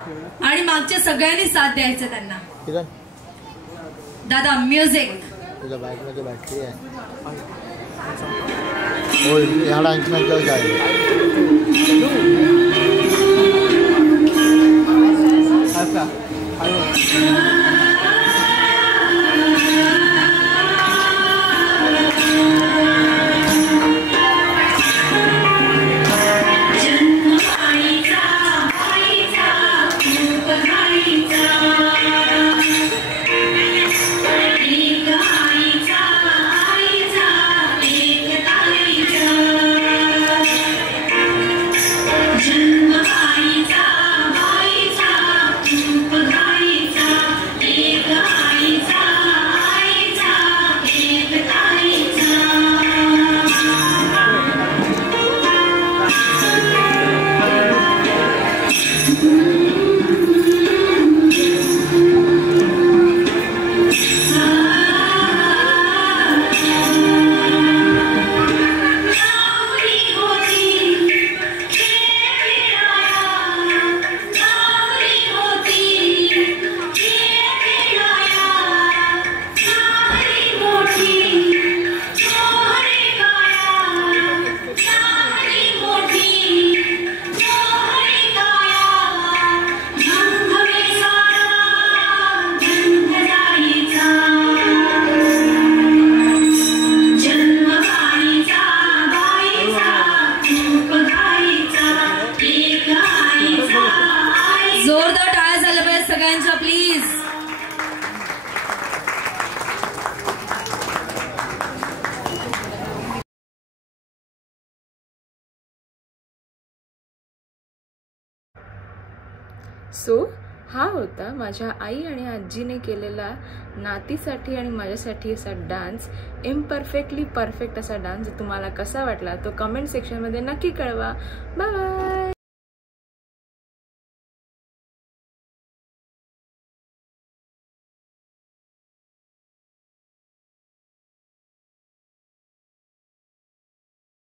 आणि मागच्या सगळ्यांनी साथ द्यायचं त्यांना. दादा म्युझिक. तुझ्या बाईक मध्ये बॅटरी आहे. हो ह्याला इंटरनेट जाईल. जोरदार टाळ्या झाल्या पाहिजे सगळ्यांच्या प्लीज. सो हा होता माझ्या आई आणि आजीने केलेला नातीसाठी आणि माझ्यासाठी असा डान्स, इम्परफेक्टली परफेक्ट असा डान्स. तुम्हाला कसा वाटला तो कमेंट सेक्शनमध्ये नक्की कळवा. बाय.